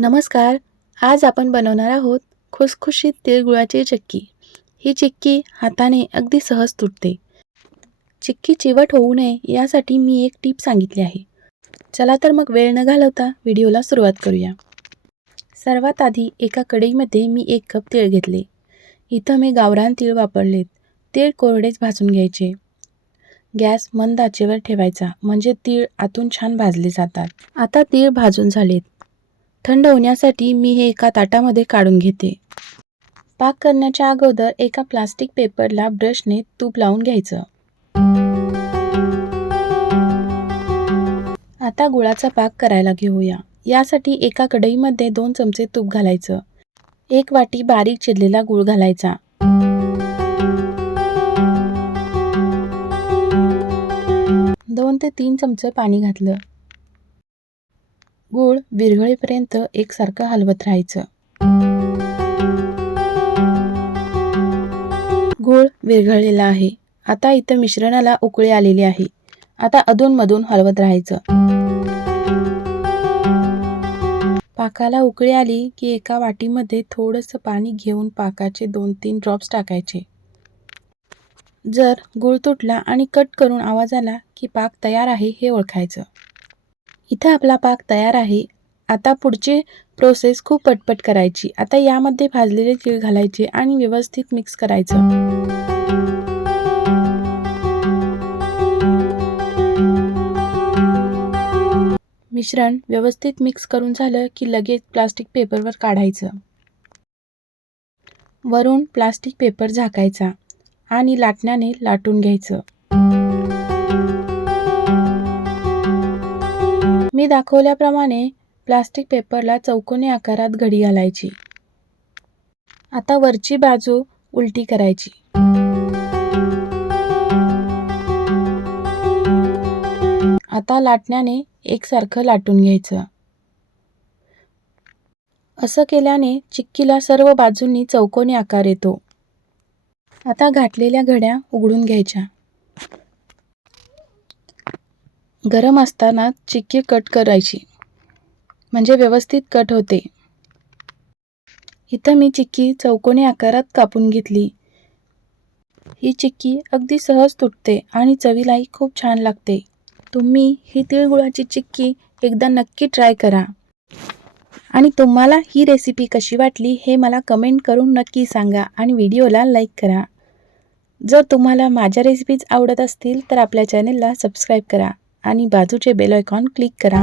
नमस्कार. आज आपण बनवणार आहोत खुसखुशीत तिळगुळाची चिक्की. ही चिक्की हाताने अगदी सहज तुटते. चिक्की चिवट होऊ नये यासाठी मी एक टीप सांगितली आहे. चला तर मग वेळ न घालवता व्हिडिओला सुरुवात करूया. सर्वात आधी एका कढईमध्ये मी 1 कप तीळ घेतले. इथं मी गावरान तीळ वापरलेत. तीळ कोरडेच भाजून घ्यायचे. गॅस मंद आचेवर ठेवायचा म्हणजे तीळ आतून छान भाजले जातात. आता तीळ भाजून झालेत. थंड होण्यासाठी मी हे एका ताटामध्ये काढून घेते. पाक करण्याच्या अगोदर एका प्लास्टिक पेपरला ब्रशने तूप लावून घ्यायचं. आता गुळाचा पाक करायला घेऊया. यासाठी एका कढईमध्ये 2 चमचे तूप घालायचं. 1 वाटी बारीक चिरलेला गूळ घालायचा. 2 ते 3 चमचे पाणी घातलं. गूळ विरघळेपर्यंत एकसारखं हलवत राहायचं. गूळ विरघळलेला आहे. आता इथं मिश्रणाला उकळी आलेली आहे. आता अधूनमधून हलवत राहायचं. पाकाला उकळी आली की एका वाटीमध्ये थोडंसं पाणी घेऊन पाकाचे 2-3 ड्रॉप्स टाकायचे. जर गूळ तुटला आणि कट करून आवाज आला की पाक तयार आहे हे ओळखायचं. इथं आपला पाक तयार आहे. आता पुढची प्रोसेस खूप पटपट करायची. आता यामध्ये भाजलेले तीळ घालायचे आणि व्यवस्थित मिक्स करायचं. मिश्रण व्यवस्थित मिक्स करून झालं की लगेच प्लास्टिक पेपरवर काढायचं. वरून प्लास्टिक पेपर झाकायचा आणि लाटण्याने लाटून घ्यायचं. मी दाखवल्याप्रमाणे प्लास्टिक पेपरला चौकोनी आकारात घडी घालायची. आता वरची बाजू उलटी करायची. आता लाटण्याने एकसारखं लाटून घ्यायचं. असं केल्याने चिक्कीला सर्व बाजूंनी चौकोनी आकार येतो. आता घातलेल्या घड्या उघडून घ्यायच्या. गरम असताना चिक्की कट करायची म्हणजे व्यवस्थित कट होते. इथं मी चिक्की चौकोनी आकारात कापून घेतली. ही चिक्की अगदी सहज तुटते आणि चवीलाही खूप छान लागते. तुम्ही ही तिळगुळाची चिक्की एकदा नक्की ट्राय करा आणि तुम्हाला ही रेसिपी कशी वाटली हे मला कमेंट करून नक्की सांगा आणि व्हिडिओला लाईक करा. जर तुम्हाला माझ्या रेसिपीज आवडत असतील तर आपल्या चॅनेलला सबस्क्राईब करा आणि बाजूचे बेल आयकॉन क्लिक करा.